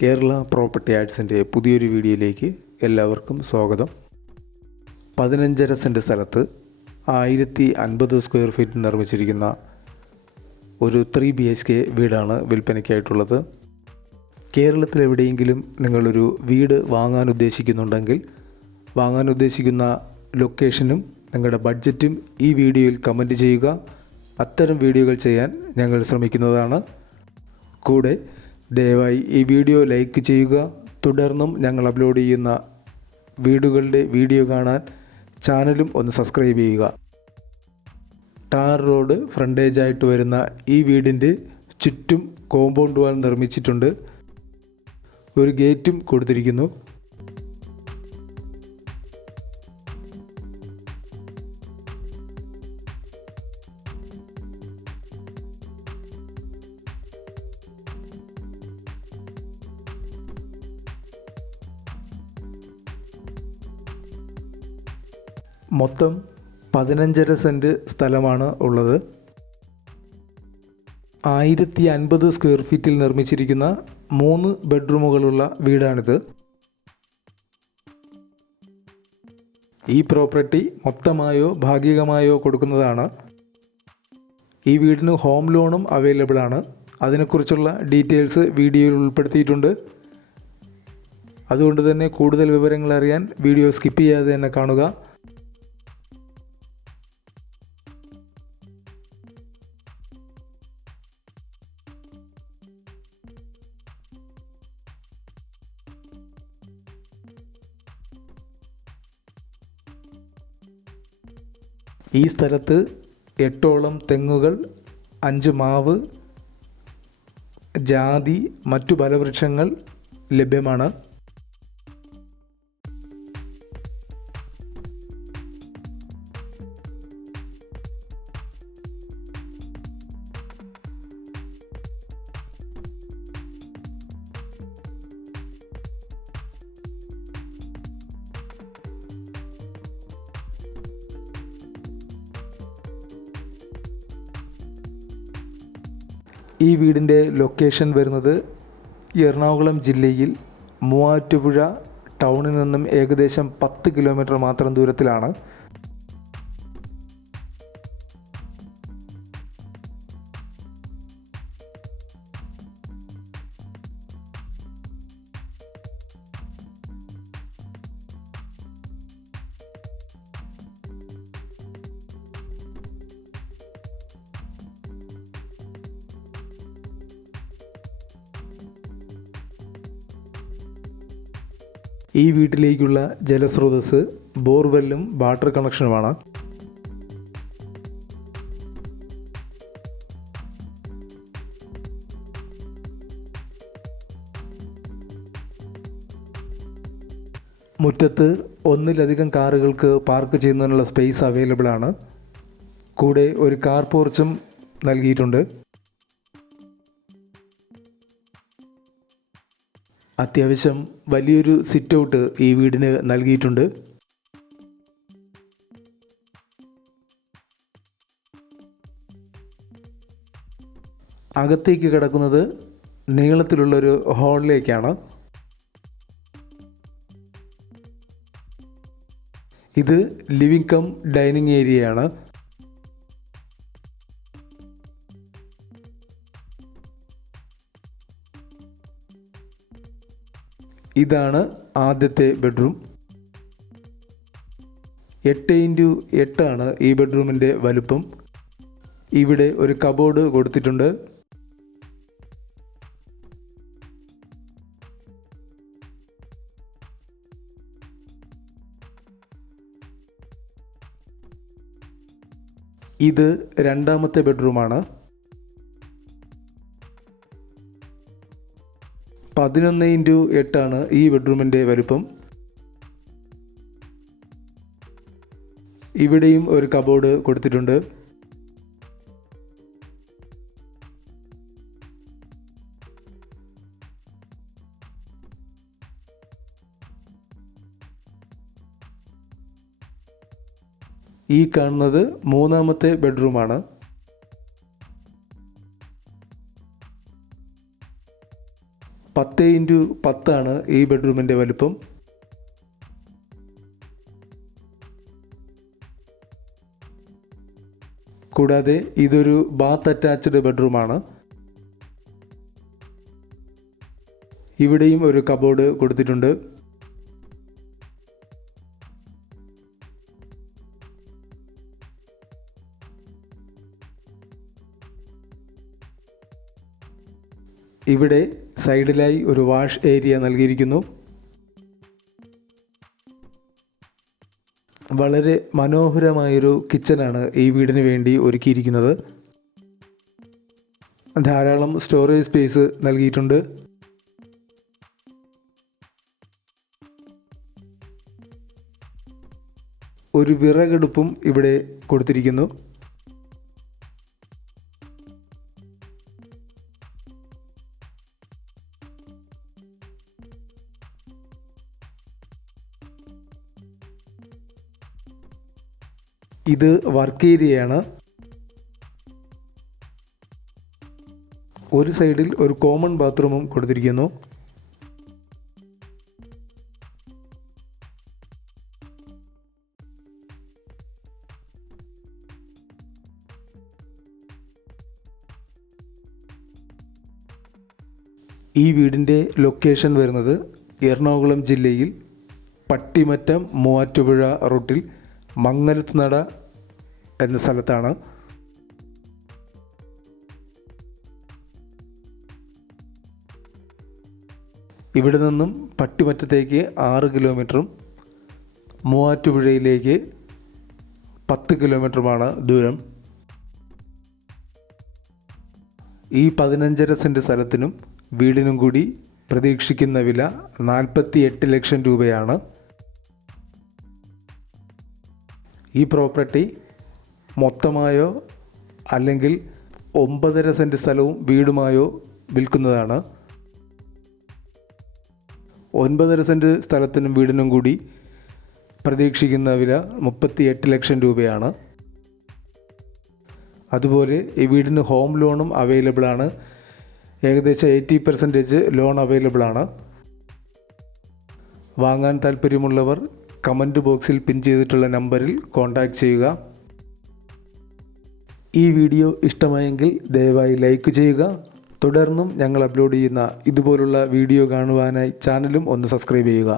Kerala property ആഡ്സിൻ്റെ പുതിയൊരു വീഡിയോയിലേക്ക് എല്ലാവർക്കും സ്വാഗതം. 15.5 സെൻറ്റ് സ്ഥലത്ത് 1050 സ്ക്വയർ ഫീറ്റ് നിർമ്മിച്ചിരിക്കുന്ന ഒരു 3 BHK വീടാണ് വിൽപ്പനയ്ക്കായിട്ടുള്ളത്. കേരളത്തിലെവിടെയെങ്കിലും നിങ്ങളൊരു വീട് വാങ്ങാൻ ഉദ്ദേശിക്കുന്ന ലൊക്കേഷനും നിങ്ങളുടെ ബഡ്ജറ്റും ഈ വീഡിയോയിൽ കമൻറ്റ് ചെയ്യുക. അത്തരം വീഡിയോകൾ ചെയ്യാൻ ഞങ്ങൾ ശ്രമിക്കുന്നതാണ്. കൂടെ ദയവായി ഈ വീഡിയോ ലൈക്ക് ചെയ്യുക. തുടർന്നും ഞങ്ങൾ അപ്ലോഡ് ചെയ്യുന്ന വീടുകളുടെ വീഡിയോ കാണാൻ ചാനലും ഒന്ന് സബ്സ്ക്രൈബ് ചെയ്യുക. ടാർ റോഡ് ഫ്രണ്ടേജായിട്ട് വരുന്ന ഈ വീടിൻ്റെ ചുറ്റും കോമ്പൗണ്ട് വാൾ നിർമ്മിച്ചിട്ടുണ്ട്. ഒരു ഗേറ്റും കൊടുത്തിരിക്കുന്നു. മൊത്തം 15.5 സെൻറ്റ് സ്ഥലമാണ് ഉള്ളത്. 1050 സ്ക്വയർ ഫീറ്റിൽ നിർമ്മിച്ചിരിക്കുന്ന 3 ബെഡ്റൂമുകളുള്ള വീടാണിത്. ഈ പ്രോപ്പർട്ടി മൊത്തമായോ ഭാഗികമായോ കൊടുക്കുന്നതാണ്. ഈ വീടിന് ഹോം ലോണും അവൈലബിൾ ആണ്. അതിനെക്കുറിച്ചുള്ള ഡീറ്റെയിൽസ് വീഡിയോയിൽ ഉൾപ്പെടുത്തിയിട്ടുണ്ട്. അതുകൊണ്ട് തന്നെ കൂടുതൽ വിവരങ്ങൾ അറിയാൻ വീഡിയോ സ്കിപ്പ് ചെയ്യാതെ തന്നെ കാണുക. ഈ സ്ഥലത്ത് 8ഓളം തെങ്ങുകൾ, 5 മാവ്, ജാതി, മറ്റു ഫലവൃക്ഷങ്ങൾ ലഭ്യമാണ്. ഈ വീടിൻ്റെ ലൊക്കേഷൻ വരുന്നത് എറണാകുളം ജില്ലയിൽ മൂവാറ്റുപുഴ ടൗണിൽ നിന്നും ഏകദേശം 10 കിലോമീറ്റർ മാത്രം ദൂരത്തിലാണ്. ഈ വീട്ടിലേക്കുള്ള ജലസ്രോതസ് ബോർവെല്ലും വാട്ടർ കണക്ഷനുമാണ്. മുറ്റത്ത് ഒന്നിലധികം കാറുകൾക്ക് പാർക്ക് ചെയ്യുന്നതിനുള്ള സ്പേസ് അവൈലബിൾ ആണ്. കൂടെ ഒരു കാർ പോർച്ചും നൽകിയിട്ടുണ്ട്. അത്യാവശ്യം വലിയൊരു സിറ്റ് ഔട്ട് ഈ വീടിന് നൽകിയിട്ടുണ്ട്. അകത്തേക്ക് കിടക്കുന്നത് നീളത്തിലുള്ളൊരു ഹാളിലേക്കാണ്. ഇത് ലിവിംഗ് കം ഡൈനിങ് ഏരിയയാണ്. ഇതാണ് ആദ്യത്തെ ബെഡ്റൂം. 8x8 ആണ് ഈ ബെഡ്റൂമിൻ്റെ വലുപ്പം. ഇവിടെ ഒരു കബോർഡ് കൊടുത്തിട്ടുണ്ട്. ഇത് രണ്ടാമത്തെ ബെഡ്റൂമാണ്. 11x8 ആണ് ഈ ബെഡ്റൂമിൻ്റെ വലുപ്പം. ഇവിടെയും ഒരു കബോർഡ് കൊടുത്തിട്ടുണ്ട്. ഈ കാണുന്നത് മൂന്നാമത്തെ ബെഡ്റൂമാണ്. 10x10 ഈ ബെഡ്റൂമിൻ്റെ വലുപ്പം. കൂടാതെ ഇതൊരു ബാത്ത് അറ്റാച്ച്ഡ് ബെഡ്റൂമാണ്. ഇവിടെയും ഒരു കബോർഡ് കൊടുത്തിട്ടുണ്ട്. ഇവിടെ സൈഡിലായി ഒരു വാഷ് ഏരിയ നൽകിയിരിക്കുന്നു. വളരെ മനോഹരമായൊരു കിച്ചനാണ് ഈ വീടിന് വേണ്ടി ഒരുക്കിയിരിക്കുന്നത്. ധാരാളം സ്റ്റോറേജ് സ്പേസ് നൽകിയിട്ടുണ്ട്. ഒരു വിറകടുപ്പും ഇവിടെ കൊടുത്തിരിക്കുന്നു. ഇത് വർക്ക് ഏരിയയാണ്. ഒരു സൈഡിൽ ഒരു കോമൺ ബാത്റൂമും കൊടുത്തിരിക്കുന്നു. ഈ വീടിൻ്റെ ലൊക്കേഷൻ വരുന്നത് എറണാകുളം ജില്ലയിൽ പട്ടിമറ്റം മൂവാറ്റുപുഴ റൂട്ടിൽ മങ്ങലത്തുനട എന്ന സ്ഥലത്താണ്. ഇവിടെ നിന്നും പട്ടിമറ്റത്തേക്ക് 6 കിലോമീറ്ററും മൂവാറ്റുപുഴയിലേക്ക് 10 കിലോമീറ്ററുമാണ് ദൂരം. ഈ 15.5 സെൻറ്റ് സ്ഥലത്തിനും വീടിനും കൂടി പ്രതീക്ഷിക്കുന്ന വില 48 ലക്ഷം രൂപയാണ്. ഈ പ്രോപ്പർട്ടി മൊത്തമായോ അല്ലെങ്കിൽ 9.5 സെൻറ്റ് സ്ഥലവും വീടുമായോ വിൽക്കുന്നതാണ്. 9.5 സെൻറ്റ് സ്ഥലത്തിനും വീടിനും കൂടി പ്രതീക്ഷിക്കുന്ന വില 38 ലക്ഷം രൂപയാണ്. അതുപോലെ ഈ വീടിന് ഹോം ലോണും അവൈലബിൾ ആണ്. ഏകദേശം 80% ലോൺ അവൈലബിൾ ആണ്. വാങ്ങാൻ താല്പര്യമുള്ളവർ കമൻറ്റ് ബോക്സിൽ പിൻ ചെയ്തിട്ടുള്ള നമ്പറിൽ കോൺടാക്റ്റ് ചെയ്യുക. ഈ വീഡിയോ ഇഷ്ടമായെങ്കിൽ ദയവായി ലൈക്ക് ചെയ്യുക. തുടർന്നും ഞങ്ങൾ അപ്ലോഡ് ചെയ്യുന്ന ഇതുപോലുള്ള വീഡിയോ കാണുവാനായി ചാനലും ഒന്ന് സബ്സ്ക്രൈബ് ചെയ്യുക.